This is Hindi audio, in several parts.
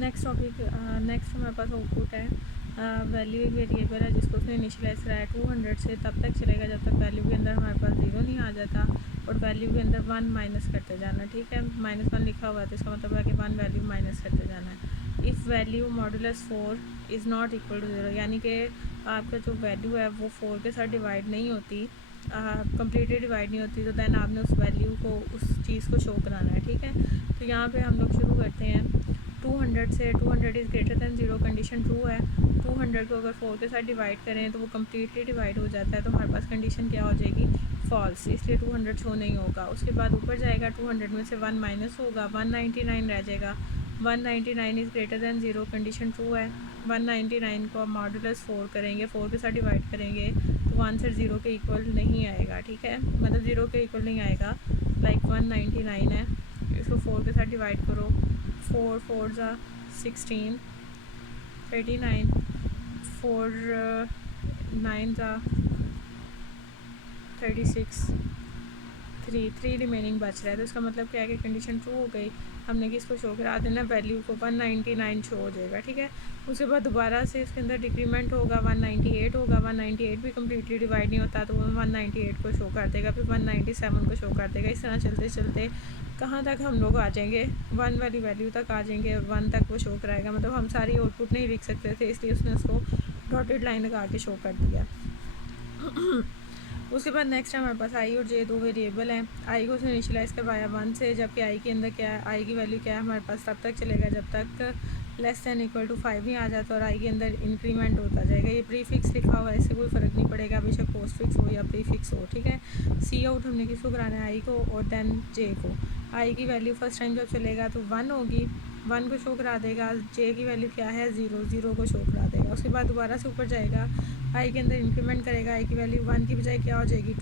नेक्स्ट हमारे पास आउटपुट है वैल्यू एक वेरिएबल है जिसको उसने इनिशियलाइज कराया 200 से, तब तक चलेगा जब तक वैल्यू के अंदर हमारे पास 0 नहीं आ जाता, और वैल्यू के अंदर 1 माइनस करते जाना। ठीक है, -1 लिखा हुआ है तो इसका मतलब है कि 1 वैल्यू माइनस करते जाना है। If value modulus 4 is not equal to 0, यानी कि आपका जो वैल्यू है वो 4 के साथ डिवाइड नहीं होती, कम्प्लीटली डिवाइड नहीं होती, तो दैन आपने उस वैल्यू को, उस चीज़ को शो कराना है। ठीक है, तो यहाँ पे हम लोग शुरू करते हैं 200 से। 200 is greater than 0 condition true है। 200 को अगर 4 के साथ डिवाइड करें तो वो कम्प्लीटली डिवाइड हो जाता है, तो हमारे पास कंडीशन क्या हो जाएगी, फॉल्स, इसलिए 200 शो नहीं होगा। उसके बाद ऊपर जाएगा, 200 में से 1 माइनस होगा, 199 रह जाएगा। 199 is greater than 0 condition true है। 199 को मॉडुलस 4 करेंगे, 4 के साथ डिवाइड करेंगे तो आंसर 0 के इक्वल नहीं आएगा। ठीक है, मतलब 0 के इक्वल नहीं आएगा, लाइक 199 है, इसको 4 के साथ डिवाइड करो, 4 4 ज़ा 16, 39, 4 9 ज़ा 36, 3 रिमेनिंग बच रहा है, तो इसका मतलब क्या है कि कंडीशन ट्रू हो गई। हमने किसको शो करा देना, वैल्यू को, 199 शो हो जाएगा। ठीक है, उसके बाद दोबारा से इसके अंदर डिक्रीमेंट होगा, 198 होगा। 198 भी कम्प्लीटली डिवाइड नहीं होता तो वो 198 को शो कर देगा, फिर 197 को शो कर देगा। इस तरह चलते चलते कहाँ तक हम लोग आ जाएंगे, 1 वाली वैल्यू तक आ जाएंगे, 1 तक वो शो कराएगा। मतलब हम सारी आउटपुट नहीं लिख सकते थे, इसलिए उसने उसको डॉटेड लाइन लगा के शो कर दिया। उसके बाद नेक्स्ट हमारे पास आई और जे दो वेरिएबल हैं। आई को उसने इनिशियलाइज़ करवाया 1 से, जबकि आई के अंदर क्या है, आई की वैल्यू क्या है हमारे पास, तब तक चलेगा जब तक लेस दैन इक्वल टू 5 नहीं आ जाता, और आई के अंदर इंक्रीमेंट होता जाएगा। ये प्रीफिक्स लिखा हुआ है, इससे कोई फ़र्क नहीं पड़ेगा, बेशक पोस्टफिक्स हो या प्रीफिक्स हो। ठीक है, सी आउट हमने किसको कराना है, आई को, और देन जे को। आई की वैल्यू फर्स्ट टाइम जब चलेगा तो 1 होगी, 1 को शो करा देगा। जे की वैल्यू क्या है, 0 को शो करा देगा। उसके बाद दोबारा से ऊपर जाएगा, आई के अंदर इंक्रीमेंट करेगा, आई की वैल्यू 1 की बजाय क्या हो जाएगी,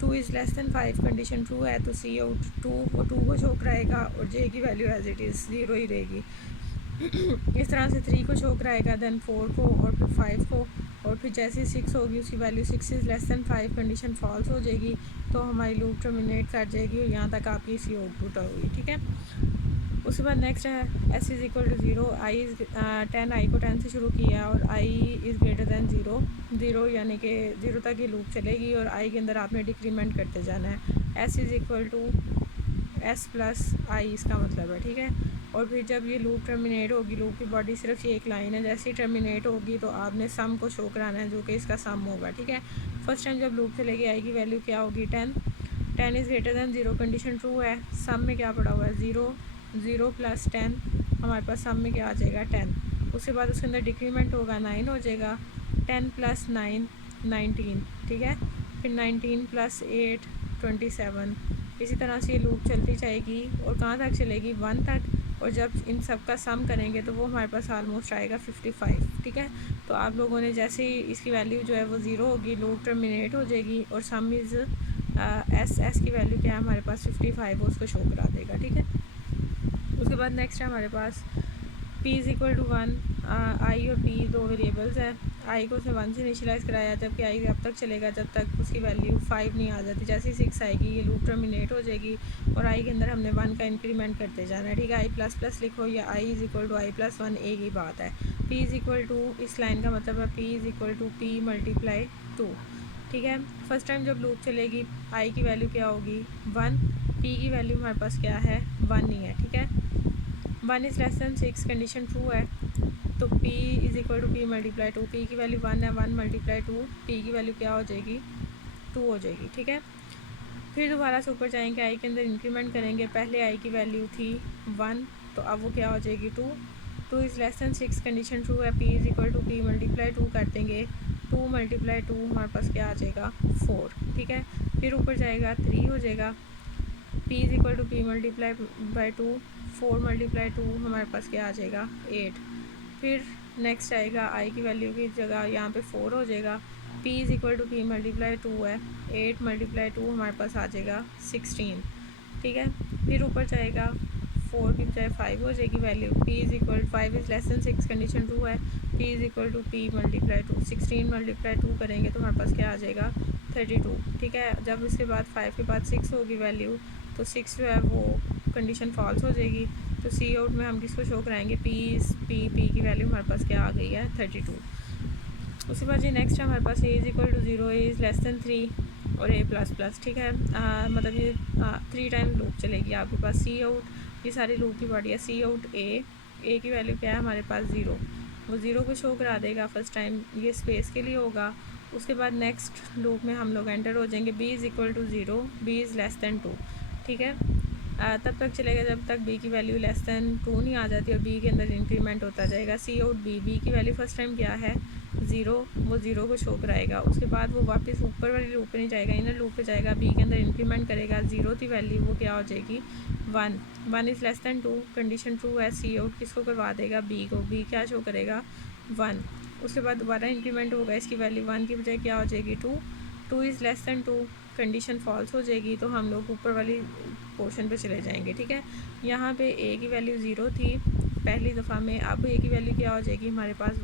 2 is less than 5 condition true है, तो सी आउट 2 को शो कराएगा, और जे की वैल्यू एज इट इज़ 0 ही रहेगी। इस तरह से 3 को शो कराएगा, देन 4 को, और फिर 5 को, और फिर जैसे 6 होगी उसकी value 6 is less than 5 condition false हो जाएगी, तो हमारी लूप टर्मिनेट कर जाएगी, और यहाँ तक आपकी सी आउटपुट होगी। ठीक है, उसके बाद नेक्स्ट है S is equal to 0, I is 10, I को 10 से शुरू किया, और आई इज़ ग्रेटर दैन 0 यानी कि 0 तक ये लूप चलेगी, और आई के अंदर आपने डिक्रीमेंट करते जाना है। S is equal to s plus i, इसका मतलब है। ठीक है, और फिर जब ये लूप टर्मिनेट होगी, लूप की बॉडी सिर्फ ये एक लाइन है, जैसे ही टर्मिनेट होगी तो आपने सम को शो कराना है, जो कि इसका सम होगा। ठीक है, फर्स्ट टाइम जब लूप चलेगी आई की वैल्यू क्या होगी, 10 is greater than 0 condition true है। सम में क्या पड़ा हुआ है, 0 प्लस 10, हमारे पास सम में क्या आ जाएगा, 10। उसके बाद उसके अंदर डिक्रीमेंट होगा, 9 हो जाएगा। 10 प्लस 9 19। ठीक है, फिर 19 प्लस 8 27। इसी तरह से ये लूप चलती जाएगी, और कहाँ तक चलेगी, 1 तक, और जब इन सब का सम करेंगे तो वो हमारे पास ऑलमोस्ट आएगा 55। ठीक है, तो आप लोगों ने जैसे ही इसकी वैल्यू जो है वो 0 होगी, लूप टर्मिनेट हो जाएगी, और सम इज़ एस की वैल्यू क्या है हमारे पास 55, उसको शो करा देगा। ठीक है, उसके बाद नेक्स्ट है हमारे पास p इज़ इक्वल टू 1। आई और p दो वेरिएबल्स हैं। आई को उसने 1 से इनिशियलाइज़ कराया, जबकि आई अब तक चलेगा जब तक उसकी वैल्यू 5 नहीं आ जाती। जैसे ही 6 आएगी ये लूप टर्मिनेट हो जाएगी, और आई के अंदर हमने 1 का इंक्रीमेंट करते जाना है। ठीक है, आई प्लस प्लस लिखो या i is equal to i plus 1, एक ही बात है। p इज़ इक्वल टू, इस लाइन का मतलब है p is equal to p multiply 2। ठीक है, फर्स्ट टाइम जब लूप चलेगी आई की वैल्यू क्या होगी, 1, p की वैल्यू हमारे पास क्या है, 1 नहीं है। ठीक है, 1 is less than 6 condition true है, तो p is equal to p multiply 2, p की वैल्यू 1 है, 1 मल्टीप्लाई 2, p की वैल्यू क्या हो जाएगी, 2 हो जाएगी। ठीक है, फिर दोबारा से ऊपर जाएंगे, आई के अंदर इंक्रीमेंट करेंगे, पहले आई की वैल्यू थी 1, तो अब वो क्या हो जाएगी, 2 is less than 6 condition true है, p is equal to p multiply 2 कर देंगे, 2 मल्टीप्लाई 2 हमारे पास क्या आ जाएगा, 4। ठीक है, फिर ऊपर जाएगा 3 हो जाएगा, p is equal to p multiply by 2, 4 multiply 2 हमारे पास क्या आ जाएगा, 8। फिर नेक्स्ट आएगा आई की वैल्यू की जगह यहाँ पे 4 हो जाएगा, p is equal to p multiply 2 है, 8 मल्टीप्लाई 2 हमारे पास आ जाएगा 16। ठीक है, फिर ऊपर जाएगा 4 की बजाय 5 हो जाएगी value, p is equal 5 is less than 6 condition true है, p is equal to p multiply 2, 16 multiply 2 करेंगे तो हमारे पास क्या आ जाएगा, 32। ठीक है, जब इसके बाद 5 के बाद 6 होगी वैल्यू, तो 6 जो है वो कंडीशन फॉल्स हो जाएगी, तो सी आउट में हम किसको शो कराएंगे, पी की वैल्यू हमारे पास क्या आ गई है 32। उसके बाद जी नेक्स्ट है हमारे पास a is equal to 0, a is less than 3 और ए प्लस प्लस, ठीक है। मतलब ये 3 टाइम लूप चलेगी आपके पास। सी आउट, ये सारी लूप की बॉडी है। सी आउट ए की वैल्यू क्या है हमारे पास 0, वो 0 को शो करा देगा फर्स्ट टाइम, ये स्पेस के लिए होगा। उसके बाद नेक्स्ट लूप में हम लोग एंटर हो जाएंगे, B is equal to 0, B is less than 2, ठीक है। तब तक चलेगा जब तक बी की वैल्यू लेस दैन 2 नहीं आ जाती और बी के अंदर इंक्रीमेंट होता जाएगा। सी आउट बी की वैल्यू फर्स्ट टाइम क्या है 0, वो 0 को शो कराएगा। उसके बाद वो वापस ऊपर वाली लूप पे नहीं जाएगा, इनर लूप पे जाएगा, बी के अंदर इंक्रीमेंट करेगा। 0 की वैल्यू वो क्या हो जाएगी 1 is less than 2, condition true है। सी आउट किसको करवा देगा, बी को, बी क्या शो करेगा 1। उसके बाद दोबारा इंक्रीमेंट होगा, इसकी वैल्यू 1 की बजाय क्या हो जाएगी 2 is less than 2, condition false हो जाएगी। तो हम लोग ऊपर वाली पोर्शन पे चले जाएंगे, ठीक है। यहाँ पे ए की वैल्यू 0 थी पहली दफ़ा में, अब ए की वैल्यू क्या हो जाएगी हमारे पास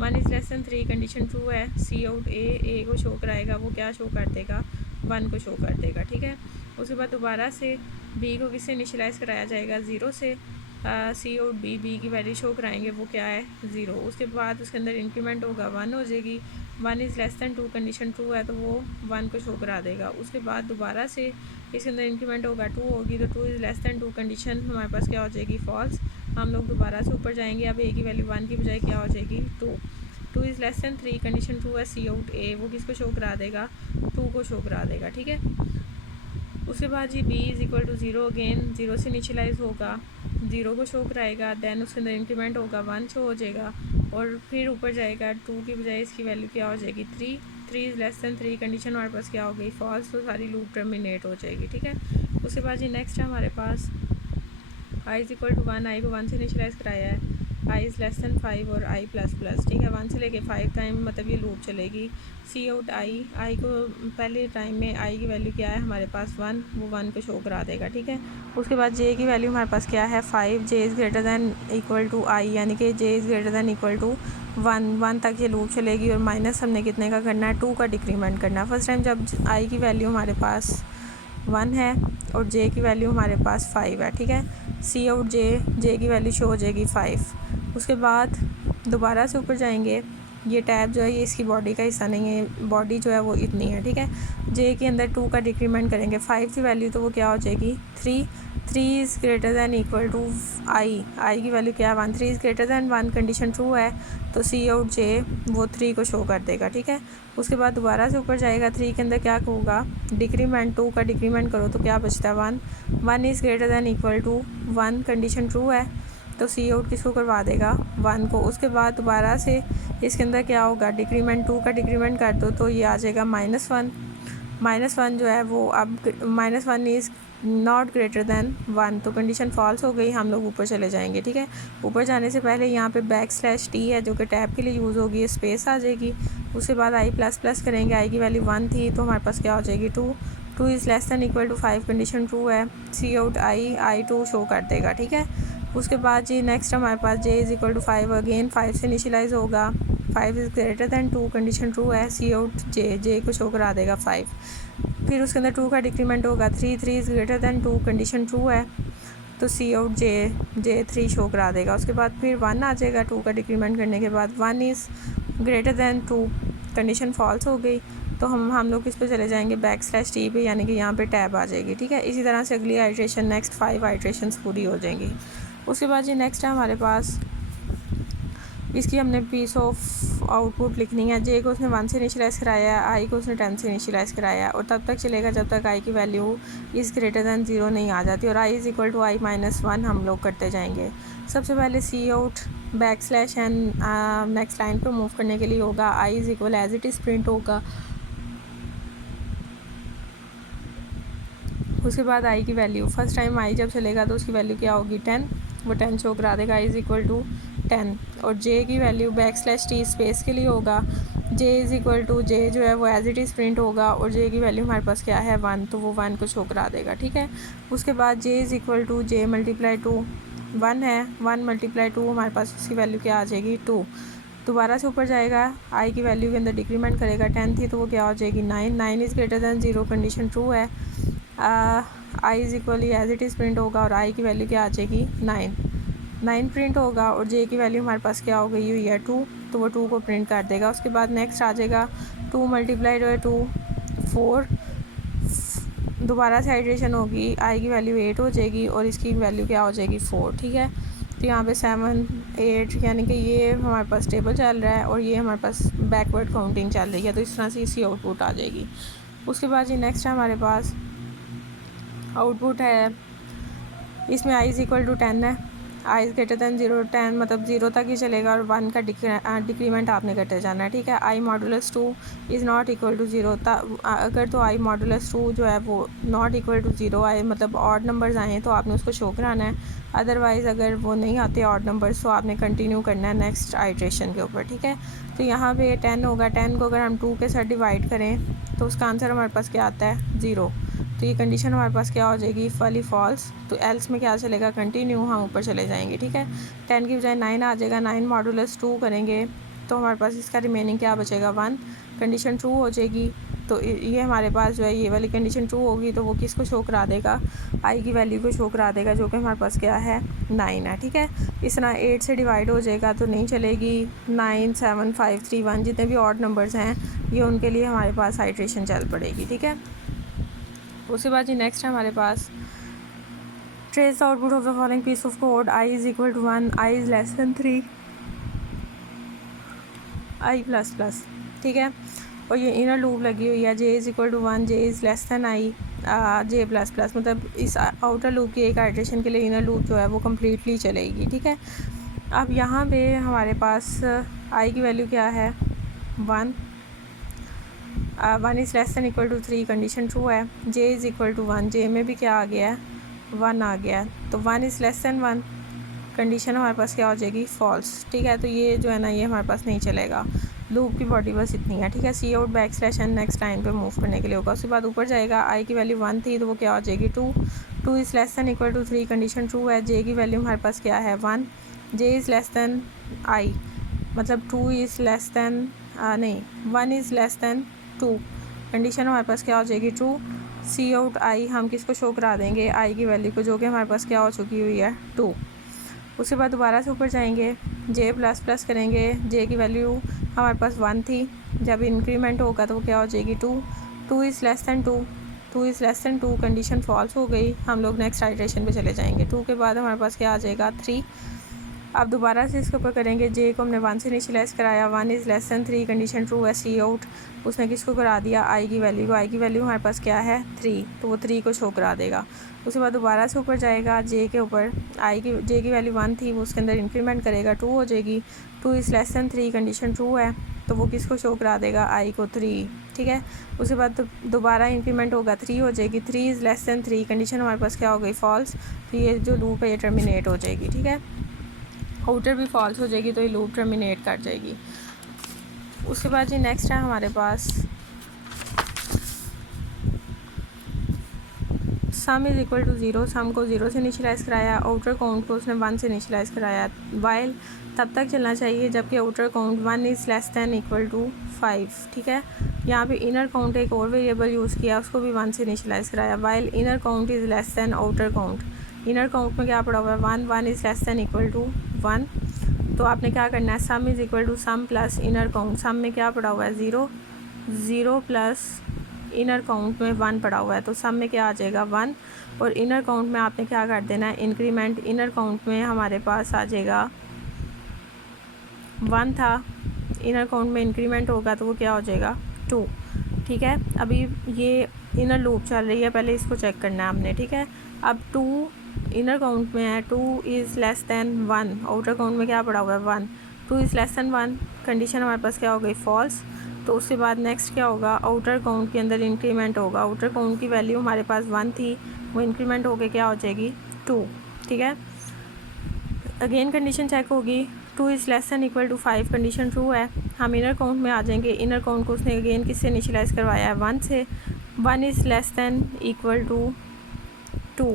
1 is less than 3, condition true है। सी आउट ए को शो कराएगा, वो क्या शो कर देगा 1 को शो कर देगा, ठीक है। उसके बाद दोबारा से बी को किससे इनिशियलाइज़ कराया जाएगा 0 से। सी आउट बी की वैल्यू शो कराएंगे, वो क्या है 0। उसके बाद उसके अंदर इंक्रीमेंट होगा 1 हो जाएगी। 1 is less than 2, condition true है, तो वो 1 को शो करा देगा। उसके बाद दोबारा से इसके अंदर इंक्रीमेंट होगा 2 होगी, तो 2 इज़ लेस दैन 2, कंडीशन हमारे पास क्या हो जाएगी फॉल्स। हम लोग दोबारा से ऊपर जाएंगे, अब ए की वैल्यू 1 की बजाय क्या हो जाएगी 2 is less than 3, condition true है। सी आउट ए वो किसको शो करा देगा 2 को शो करा देगा, ठीक है। उसके बाद जी B is equal to 0, again 0 से इनिशियलाइज होगा, 0 को शो कराएगा, देन उसके अंदर इंक्रीमेंट होगा 1 शो हो जाएगा और फिर ऊपर जाएगा 2 की बजाय इसकी वैल्यू क्या हो जाएगी 3 इज़ लेस दैन 3, कंडीशन हमारे पास क्या हो गई फॉल्स, तो सारी लूप टर्मिनेट हो जाएगी, ठीक है। उसके बाद जी नेक्स्ट है हमारे पास आई इज़ इक्वल टू 1, आई को 1 से इनिशियलाइज कराया है, आई इज़ लेस दैन 5 और आई प्लस प्लस, ठीक है। 1 से लेके 5 टाइम मतलब ये लूप चलेगी। सी आउट आई को पहले टाइम में आई की वैल्यू क्या है हमारे पास 1, वो 1 को शो करा देगा, ठीक है। उसके बाद जे की वैल्यू हमारे पास क्या है 5, j is greater than equal to i, यानी कि j is greater than equal to 1 तक ये लूप चलेगी और माइनस हमने कितने का करना है 2 का डिक्रीमेंट करना है। फर्स्ट टाइम जब आई की वैल्यू हमारे पास 1 है और जे की वैल्यू हमारे पास 5 है, ठीक है। सी आउट जे की वैल्यू शो हो जाएगी 5। उसके बाद दोबारा से ऊपर जाएंगे, ये टैब जो है ये इसकी बॉडी का हिस्सा नहीं है, बॉडी जो है वो इतनी है, ठीक है। जे के अंदर 2 का डिक्रीमेंट करेंगे, 5 की वैल्यू तो वो क्या हो जाएगी 3 is greater than equal to i की वैल्यू क्या है 1, 3 is greater than 1, condition true है, तो सी आउट जे वो 3 को शो कर देगा, ठीक है। उसके बाद दोबारा से ऊपर जाएगा, 3 के अंदर क्या होगा डिक्रीमेंट, 2 का डिक्रीमेंट करो तो क्या बचता है 1 is greater than equal to 1, condition true है, तो सी आउट किसको करवा देगा 1 को। उसके बाद दोबारा से इसके अंदर क्या होगा डिक्रीमेंट, 2 का डिक्रीमेंट कर दो तो ये आ जाएगा -1 जो है वो अब -1 इज़ नॉट ग्रेटर दैन 1, तो कंडीशन फॉल्स हो गई। हम लोग ऊपर चले जाएंगे, ठीक है। ऊपर जाने से पहले यहाँ पे /t है जो कि टैब के लिए यूज़ होगी, स्पेस आ जाएगी। उसके बाद आई प्लस प्लस करेंगे, आई की वैल्यू 1 थी तो हमारे पास क्या हो जाएगी 2 is less than equal to 5, condition true है। सी आउट आई 2 शो कर देगा, ठीक है। उसके बाद जी नेक्स्ट हमारे पास जे इज़ इक्वल टू 5, अगेन 5 से इनिशियलाइज होगा, 5 is greater than 2, condition true है। सी आउट जे को शो करा देगा 5, फिर उसके अंदर 2 का डिक्रीमेंट होगा 3 is greater than 2, condition true है, तो सी आउट जे 3 शो करा देगा। उसके बाद फिर 1 आ जाएगा, 2 का डिक्रीमेंट करने के बाद 1 is greater than 2, condition false हो गई, तो हम लोग किस पे चले जाएंगे /t पे, यानी कि यहाँ पे टैब आ जाएगी, ठीक है। इसी तरह से अगली आइट्रेशन नेक्स्ट 5 आइट्रेशंस पूरी हो जाएंगी। उसके बाद जी नेक्स्ट है हमारे पास, इसकी हमने पीस ऑफ आउटपुट लिखनी है। जे को उसने 1 से इनिशियलाइज़ कराया है, आई को उसने 10 से इनिशियलाइज़ कराया है और तब तक चलेगा जब तक आई की वैल्यू इज़ ग्रेटर दैन 0 नहीं आ जाती और i is equal to i -1 हम लोग करते जाएंगे। सबसे पहले c out /n next line पर मूव करने के लिए होगा, i is equal as it is print होगा। उसके बाद आई की वैल्यू फर्स्ट टाइम आई जब चलेगा तो उसकी वैल्यू क्या होगी 10, वो 10 शो करा देगा, आई इज़ इक्वल टू 10। और जे की वैल्यू /t स्पेस के लिए होगा, जे इज़ इक्वल टू जे जो है वो एज इट इज़ प्रिंट होगा और जे की वैल्यू हमारे पास क्या है 1, तो वो 1 को शो करा देगा, ठीक है। उसके बाद j is equal to j multiply two 1 है, 1 मल्टीप्लाई 2 हमारे पास उसकी वैल्यू क्या आ जाएगी 2। दोबारा से ऊपर जाएगा, आई की वैल्यू के अंदर डिक्रीमेंट करेगा, 10 थी तो वो क्या हो जाएगी 9 is greater than 0, condition true है। I is equally as it is print होगा और आई की वैल्यू क्या आ जाएगी 9 प्रिंट होगा और जे की वैल्यू हमारे पास क्या हो गई हुई है 2, तो वो 2 को प्रिंट कर देगा। उसके बाद नेक्स्ट आ जाएगा 2 मल्टीप्लाइड बाई 2 4, दोबारा से आइट्रेशन होगी, आई की वैल्यू 8 हो जाएगी और इसकी वैल्यू क्या हो जाएगी 4, ठीक है। तो यहाँ पे 7 8 यानी कि ये हमारे पास टेबल चल रहा है और ये हमारे पास बैकवर्ड काउंटिंग चल रही है, तो इस तरह से इसकी आउटपुट आ जाएगी। उसके बाद जी नेक्स्ट है हमारे पास आउटपुट है, इसमें आई इज़ इक्वल टू 10 है, आई ग्रेटर दैन 0 10 मतलब 0 तक ही चलेगा और 1 का डिक्रीमेंट आपने करते जाना है, ठीक है। I modulus 2 is not equal to 0, अगर तो आई मॉडुलस 2 जो है वो नॉट इक्वल टू 0 आए, मतलब ऑड नंबर्स आए तो आपने उसको शो कराना है, अदरवाइज़ अगर वो नहीं आते ऑड नंबर्स तो आपने कंटिन्यू करना है नेक्स्ट आइट्रेशन के ऊपर, ठीक है। तो यहाँ पे 10 होगा, 10 को अगर हम 2 के साथ डिवाइड करें तो उसका आंसर हमारे पास क्या आता है 0, तो ये कंडीशन हमारे पास क्या हो जाएगी फली फॉल्स। तो एल्स में क्या चलेगा कंटिन्यू, हम ऊपर चले जाएंगे, ठीक है। 10 की बजाय 9 आ जाएगा, 9 मॉडुलस 2 करेंगे तो हमारे पास इसका रिमेनिंग क्या बचेगा 1, कंडीशन ट्रू हो जाएगी। तो ये हमारे पास जो है ये वाली कंडीशन ट्रू होगी तो वो किसको शो करा देगा, आई की वैल्यू को शो करा देगा, जो कि हमारे पास क्या है 9 है, ठीक है। इस तरह 8 से डिवाइड हो जाएगा तो नहीं चलेगी, 9 7 5 3 1 जितने भी ऑड नंबर्स हैं ये उनके लिए हमारे पास आइट्रेशन चल पड़ेगी, ठीक है। उसके बाद जी नेक्स्ट है हमारे पास trace output of the following piece of code, i is equal to 1, i is less than 3, i plus plus, ठीक है। और ये इनर लूप लगी हुई है, जे is equal to 1, J is less than i, j plus plus, मतलब इस आउटर लूप की एक आइट्रेशन के लिए इनर लूप जो है वो कम्प्लीटली चलेगी, ठीक है। अब यहाँ पे हमारे पास आई की वैल्यू क्या है 1, 1 is less than equal to 3, condition true है। जे इज़ इक्वल टू 1, जे में भी क्या आ गया है 1 आ गया है, तो 1 इज़ लेस दैन 1, कंडीशन हमारे पास क्या हो जाएगी फॉल्स, ठीक है। तो ये जो है ना ये हमारे पास नहीं चलेगा, लूप की बॉडी बस इतनी है, ठीक है। सी out back slash n next line पे मूव करने के लिए होगा। उसके बाद ऊपर जाएगा, आई की वैल्यू 1 थी तो वो क्या हो जाएगी 2, 2 is less than equal to 3, condition true है। जे की वैल्यू हमारे पास क्या है 1, जे इज़ लेस दैन आई, मतलब 2 इज़ लेस दैन नहीं 1 इज़ लेस दैन 2, कंडीशन हमारे पास क्या हो जाएगी ट्रू। सी आउट आई हम किसको शो करा देंगे, आई की वैल्यू को, जो कि हमारे पास क्या हो चुकी हुई है 2। उसके बाद दोबारा से ऊपर जाएंगे, जे प्लस प्लस करेंगे, जे की वैल्यू हमारे पास 1 थी, जब इंक्रीमेंट होगा तो वो क्या हो जाएगी 2, 2 is less than 2, 2 is less than 2, condition false हो गई, हम लोग नेक्स्ट आइट्रेशन पे चले जाएंगे। 2 के बाद हमारे पास क्या आ जाएगा 3। अब दोबारा से इसके ऊपर करेंगे, जे को हमने 1 से इनिशियलाइज कराया, 1 is less than 3, condition true है। सी आउट उसने किसको करा दिया, आई की वैल्यू को, आई की वैल्यू हमारे पास क्या है 3, तो वो 3 को शो करा देगा। उसके बाद दोबारा से ऊपर जाएगा, जे के ऊपर जे की वैल्यू 1 थी, वो उसके अंदर इंक्रीमेंट करेगा, 2 हो जाएगी, 2 is less than 3, condition true है, तो वो किसको शो करा देगा, आई को 3, ठीक है। उसके बाद दोबारा इंक्रीमेंट होगा, 3 हो जाएगी, 3 इज़ लेस दैन 3, कंडीशन हमारे पास क्या हो गई फॉल्स, तो ये जो लूप है ये टर्मिनेट हो जाएगी, ठीक है। आउटर भी फॉल्स हो जाएगी तो ये लूप टर्मिनेट कर जाएगी। उसके बाद जी नेक्स्ट है हमारे पास सम इज़ इक्वल टू 0, सम को 0 से इनिशियलाइज कराया, आउटर काउंट को उसने 1 से इनिशियलाइज कराया, वाइल तब तक चलना चाहिए जबकि outer count 1 is less than equal to 5, ठीक है। यहाँ पे इनर काउंट एक और वेरिएबल यूज़ किया, उसको भी 1 से इनिशियलाइज कराया, while inner count is less than outer count. Inner count में क्या पड़ा हुआ है 1, 1 is less than equal to 1, तो आपने क्या करना है, sum is equal to sum plus inner count, sum में क्या पड़ा हुआ है 0, 0 प्लस इनर काउंट में 1 पड़ा हुआ है, तो सम में क्या आ जाएगा 1, और इनर काउंट में आपने क्या कर देना है इंक्रीमेंट, इनर काउंट में हमारे पास आ जाएगा 1 था, इनर काउंट में इंक्रीमेंट होगा तो वो क्या हो जाएगा 2, ठीक है। अभी ये इनर लूप चल रही है, पहले इसको चेक करना है हमने, ठीक है। अब 2 इनर काउंट में है, 2 is less then 1, outer count में क्या पड़ा हुआ है 1, 2 इज़ लेस दैन 1, कंडीशन हमारे पास क्या हो गई फॉल्स। तो उसके बाद नेक्स्ट क्या होगा, आउटर काउंट के अंदर इंक्रीमेंट होगा, आउटर काउंट की वैल्यू हमारे पास 1 थी, वो इंक्रीमेंट होके क्या हो जाएगी 2, ठीक है। अगेन कंडीशन चेक होगी, 2 is less than equal to 5, condition true है। हम इनर काउंट में आ जाएंगे, इनर काउंट को उसने अगेन किससे इनिशियलाइज करवाया है 1 से, 1 is less than equal to 2,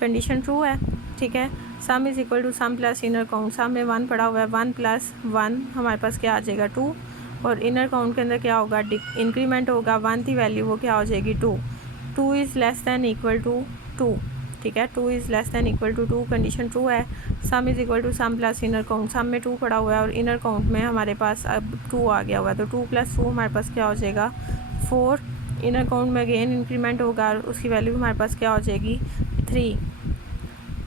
condition true है, ठीक है। Sum is equal to sum plus inner count, sum में 1 पड़ा हुआ है, 1 प्लस 1 हमारे पास क्या आ जाएगा 2, और इनर काउंट के अंदर क्या होगा इंक्रीमेंट होगा, 1 थी वैल्यू वो क्या हो जाएगी 2, 2 is less than equal to 2, ठीक है, 2 is less than equal to 2, condition true है। Sum is equal to sum plus inner count, sum में 2 पड़ा हुआ है और इनर काउंट में हमारे पास अब 2 आ गया हुआ है, तो 2 + 2 हमारे पास क्या हो जाएगा 4। इनर काउंट में अगेन इंक्रीमेंट होगा और उसकी वैल्यू हमारे पास क्या हो जाएगी 3।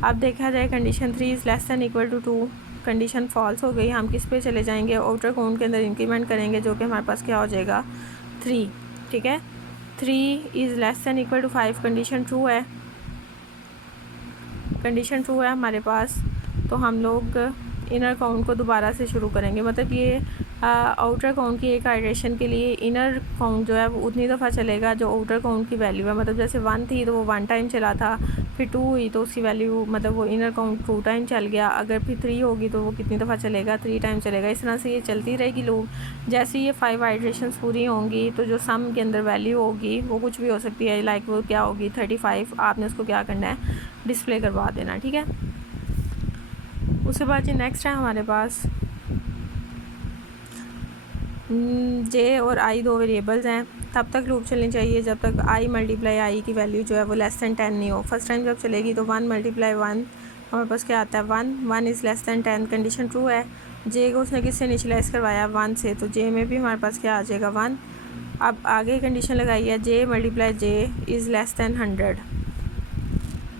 अब देखा जाए condition 3 is less than equal to 2, condition false हो गई। हम किस पे चले जाएंगे, आउटर काउंट के अंदर इंक्रीमेंट करेंगे जो कि हमारे पास क्या हो जाएगा 3, ठीक है। 3 is less than equal to 5, condition true है, कंडीशन ट्रू है हमारे पास। तो हम लोग इनर काउंट को दोबारा से शुरू करेंगे, मतलब ये आउटर काउंट की एक आइट्रेशन के लिए इनर काउंट जो है वो उतनी दफ़ा चलेगा जो आउटर काउंट की वैल्यू है। मतलब जैसे 1 थी तो वो 1 टाइम चला था, फिर 2 हुई तो उसकी वैल्यू मतलब वो इनर काउंट 2 टाइम चल गया। अगर फिर 3 होगी तो वो कितनी दफ़ा चलेगा 3 टाइम चलेगा। इस तरह से ये चलती रहेगी लूप। जैसे ये 5 आइट्रेशंस पूरी होंगी तो जो सम के अंदर वैल्यू होगी वो कुछ भी हो सकती है, लाइक वो क्या होगी 35। आपने उसको क्या करना है डिस्प्ले करवा देना, ठीक है। उसके बाद ये नेक्स्ट है हमारे पास जे और आई 2 वेरिएबल्स हैं। तब तक लूप चलनी चाहिए जब तक आई मल्टीप्लाई आई की वैल्यू जो है वो लेस दैन 10 नहीं हो। फर्स्ट टाइम जब चलेगी तो 1 × 1 हमारे पास क्या आता है 1 is less then 10, condition true है। जे को उसने किससे इनिशियलाइज़ करवाया 1 से, तो जे में भी हमारे पास क्या आ जाएगा 1। अब आगे कंडीशन लगाई है j multiply j is less than 100,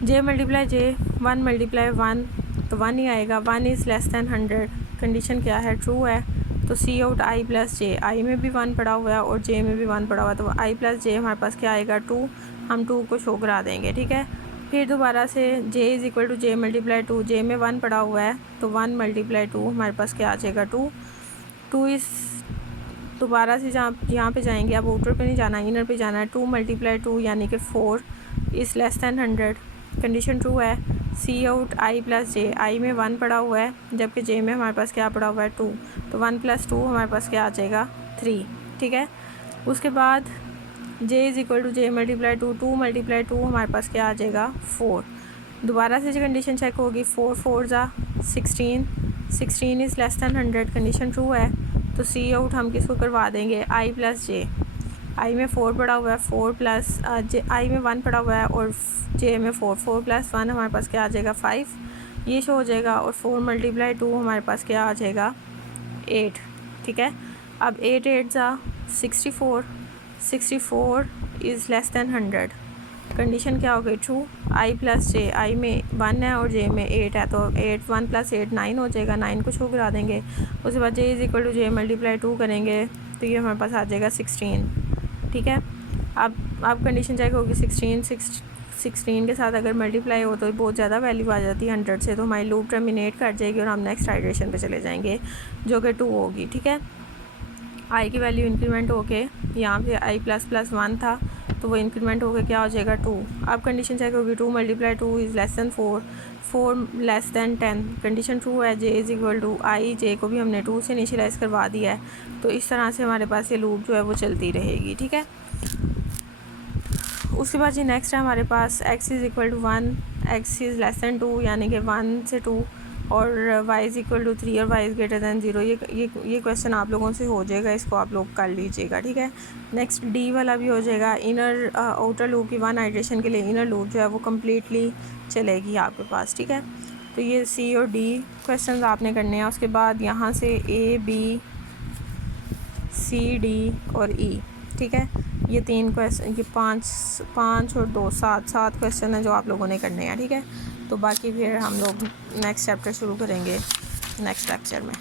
j multiply j 1 × 1 तो 1 ही आएगा। 1 इज़ लेस दैन 100, कंडीशन क्या है ट्रू है। तो सी आउट आई प्लस जे, आई में भी 1 पड़ा हुआ है और जे में भी 1 पड़ा हुआ है, तो आई प्लस जे हमारे पास क्या आएगा 2। हम 2 को शो करा देंगे, ठीक है। फिर दोबारा से j is equal to j multiply 2, j में 1 पड़ा हुआ है तो 1 × 2 हमारे पास क्या आ जाएगा 2 इस दोबारा से यहाँ पे जाएंगे, अब आउटर पे नहीं जाना इनर पे जाना है। 2 × 2 यानी कि 4 is less than 100, condition true है। सी आउट आई प्लस जे, आई में 1 पड़ा हुआ है जबकि जे में हमारे पास क्या पड़ा हुआ है 2, तो 1 + 2 हमारे पास क्या आ जाएगा 3, ठीक है। उसके बाद j is equal to j multiply 2, 2 × 2 हमारे पास क्या आ जाएगा 4। दोबारा से जो कंडीशन चेक होगी 4 4 16, 16 is less than 100, condition true है। तो सी आउट हम किसको करवा देंगे आई प्लस जे, आई में 4 पड़ा हुआ है 4 प्लस जे, आई में 1 पड़ा हुआ है और जे में 4 + 1 हमारे पास क्या आ जाएगा 5, ये शो हो जाएगा। और 4 × 2 हमारे पास क्या आ जाएगा 8, ठीक है। अब 8 8 64, 64 इज़ लेस दैन 100, कंडीशन क्या हो गई ट्रू। आई प्लस जे, आई में 1 है और जे में 8 है, तो 8 1 + 8 9 हो जाएगा, 9 को शो करा देंगे। उसके बाद j is equal to j multiply 2 करेंगे तो ये हमारे पास आ जाएगा 16, ठीक है। अब कंडीशन चेक होगी 16 के साथ अगर मल्टीप्लाई हो तो बहुत ज़्यादा वैल्यू आ जाती है 100 से, तो हमारी लूप टर्मिनेट कर जाएगी और हम नेक्स्ट आइट्रेशन पे चले जाएंगे जो कि 2 होगी, ठीक है। आई की वैल्यू इंक्रीमेंट होके यहाँ पे आई ++ 1 था तो वो इंक्रीमेंट होकर क्या हो जाएगा 2। अब कंडीशन चेक होगी 2 × 2 is less then 4, 4 less than 10, condition true है। जे इज़ इक्वल टू आई, जे को भी हमने 2 से इनिशियलाइज़ करवा दिया है, तो इस तरह से हमारे पास ये लूप जो है वो चलती रहेगी, ठीक है। उसके बाद जी नेक्स्ट है हमारे पास x is equal to 1, x is less than 2 यानी कि 1 से 2, और y इज़ इक्वल टू 3 और y इज़ ग्रेटर दैन 0। ये क्वेश्चन आप लोगों से हो जाएगा, इसको आप लोग कर लीजिएगा, ठीक है। नेक्स्ट डी वाला भी हो जाएगा। इनर आउटर लूप की 1 आइट्रेशन के लिए इनर लूप जो है वो कम्प्लीटली चलेगी आपके पास, ठीक है। तो ये सी और डी क्वेश्चन आपने करने हैं। उसके बाद यहाँ से ए बी सी डी और ई, ठीक है। ये 3 क्वेश्चन, ये 5 और 2 7 क्वेश्चन हैं जो आप लोगों ने करने हैं, ठीक है। तो बाकी फिर हम लोग नेक्स्ट चैप्टर शुरू करेंगे नेक्स्ट लेक्चर में।